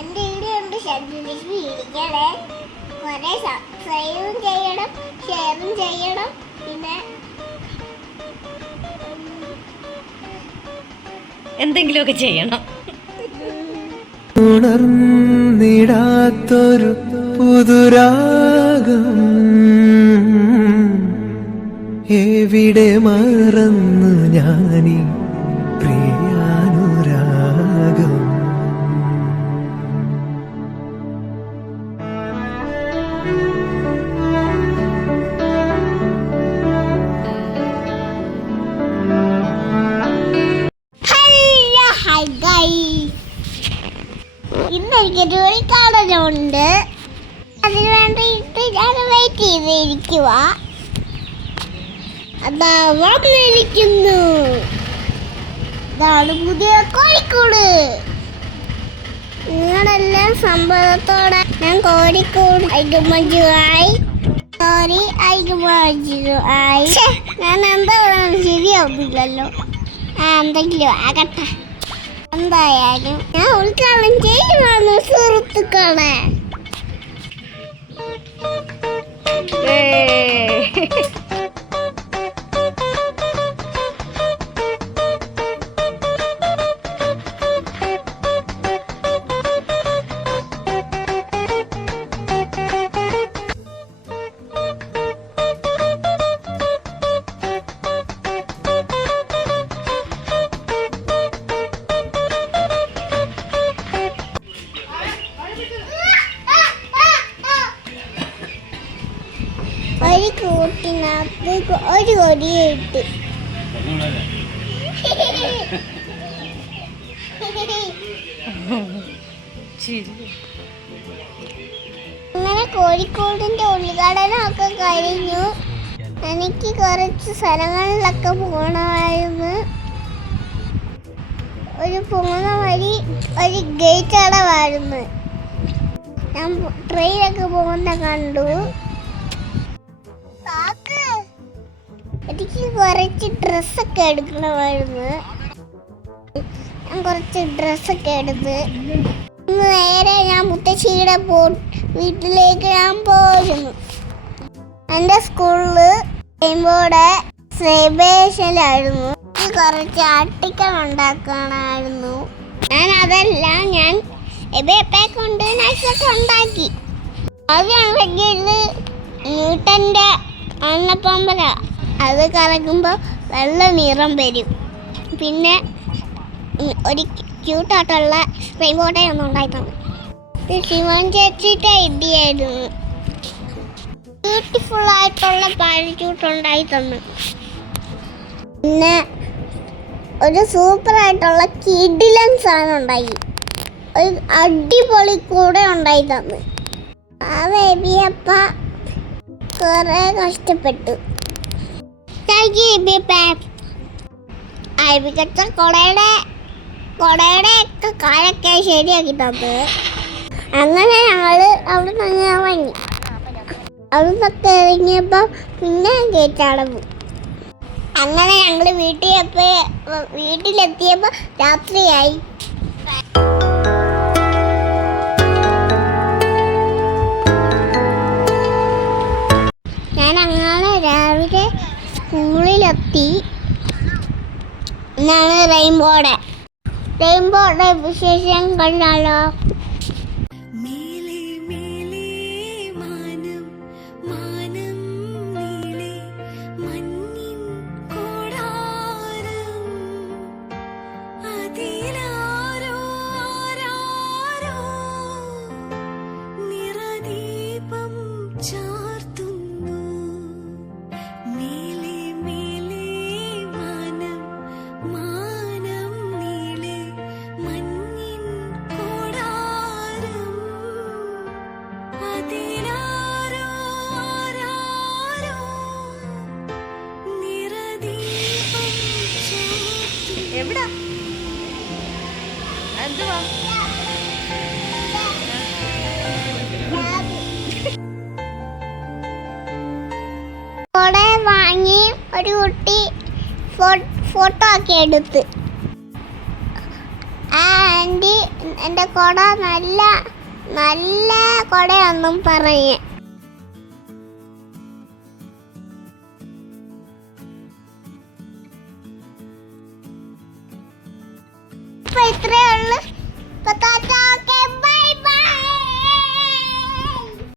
എന്റെ വീഡിയോ ഉണ്ട് ശബ്ദലക്ഷ്മി ഇരിക്കണേ. കുറേ സബ്സ്ക്രൈബും ചെയ്യണം ഷെയറും ചെയ്യണം. പിന്നെ എന്തെങ്കിലുമൊക്കെ ചെയ്യണം. ഉണർന്നിടാത്തൊരു പുതുരാഗം എവിടെ മറന്ന് ഞാനീ എനിക്ക് ജോലിക്കാരനുണ്ട് അതിന് വേണ്ടിയിട്ട് ഞാൻ വെയിറ്റ് ചെയ്തിരിക്കുക അതാ വന്നിരിക്കുന്നു. ഇതാണ് പുതിയ കോഴിക്കോട്. നിങ്ങളെല്ലാം സമ്മതത്തോടെ ഞാൻ കോഴിക്കോട് ഐകമഞ്ജുവായി സോറി ആയി ഞാൻ എന്താ ആ എന്തെങ്കിലും ആകട്ടെ. എന്തായാലും ഞാൻ ഉദ്ഘാടനം ചെയ്യുവാണ് സുഹൃത്തുക്കളെ ഒരു കൂട്ടിനകത്ത് ഒരു കൊടിയിട്ട് അങ്ങനെ കോഴിക്കോടിന്റെ ഉദ്ഘാടനമൊക്കെ കഴിഞ്ഞു. എനിക്ക് കുറച്ച് സ്ഥലങ്ങളിലൊക്കെ പോകണമായിരുന്നു. ഒരു പോകുന്ന വഴി ഒരു ഗേറ്റ് അടവായിരുന്നു. ഞാൻ ട്രെയിനൊക്കെ പോകുന്ന കണ്ടു. എനിക്ക് കുറച്ച് ഡ്രസ്സൊക്കെ എടുക്കണമായിരുന്നു. ഞാൻ കുറച്ച് ഡ്രസ്സൊക്കെ എടുത്ത് നേരെ ഞാൻ മുത്തശ്ശിയുടെ പോ വീട്ടിലേക്ക് ഞാൻ പോയിരുന്നു. എന്റെ സ്കൂളിൽ കഴിയുമ്പോടെ സെലിബ്രേഷനിലായിരുന്നു എനിക്ക് കുറച്ച് അട്ടിക്കൽ ഉണ്ടാക്കാനായിരുന്നു. ഞാൻ അതെല്ലാം ഞാൻ എബേപ്പെ കൊണ്ട് നൈസൊക്കെ ഉണ്ടാക്കി. ആദ്യമാണെങ്കിൽ ന്യൂട്ടന്റെ അണ്ണപ്പമ്പല അത് കറങ്ങുമ്പോൾ വെള്ള നിറം വരും. പിന്നെ ഒരു ക്യൂട്ടായിട്ടുള്ള റെയിൻബോട്ടെ ഒന്നും ഉണ്ടായിട്ടുണ്ട്. ശിവം ശിവൻ ചേച്ചിയുടെ ഇടിയായിരുന്നു. ബ്യൂട്ടിഫുൾ ആയിട്ടുള്ള പാരച്യൂട്ട് ഉണ്ടായി തന്നു പിന്നെ ഒരു സൂപ്പർ ആയിട്ടുള്ള കിഡിലൻ സാധനം ഉണ്ടായി. ഒരു അടിപൊളി കൂടെ ഉണ്ടായി തന്നു ആ ബേബിയപ്പ കുറേ കഷ്ടപ്പെട്ടു. അയപ്പിക്കച്ച കൊടയുടെ കൊടയുടെ ഒക്കെ കാലൊക്കെ ശരിയാക്കി തന്നത്. അങ്ങനെ ഞങ്ങൾ അവിടെ നിന്ന് ഇറങ്ങി അവിടുന്നൊക്കെ ഇറങ്ങിയപ്പോൾ പിന്നെ ഗേറ്റടവ് അങ്ങനെ ഞങ്ങൾ വീട്ടിൽ വീട്ടിലെത്തിയപ്പോൾ രാത്രിയായി. സ്കൂളിലെത്തി എന്നാണ് റെയിൻബോടെ റെയിൻബോയുടെ വിശേഷം കണ്ടാലോ മേലെ എവിടാ? എന്തുവാ? കൊട വാങ്ങി ഒരു കുട്ടി ഫോട്ടോ ഒക്കെ എടുത്ത്. ആ ആന്റി എന്റെ കുട നല്ല നല്ല കുടയൊന്നും പറയേ ഇത്രയേ ഉള്ളൂ.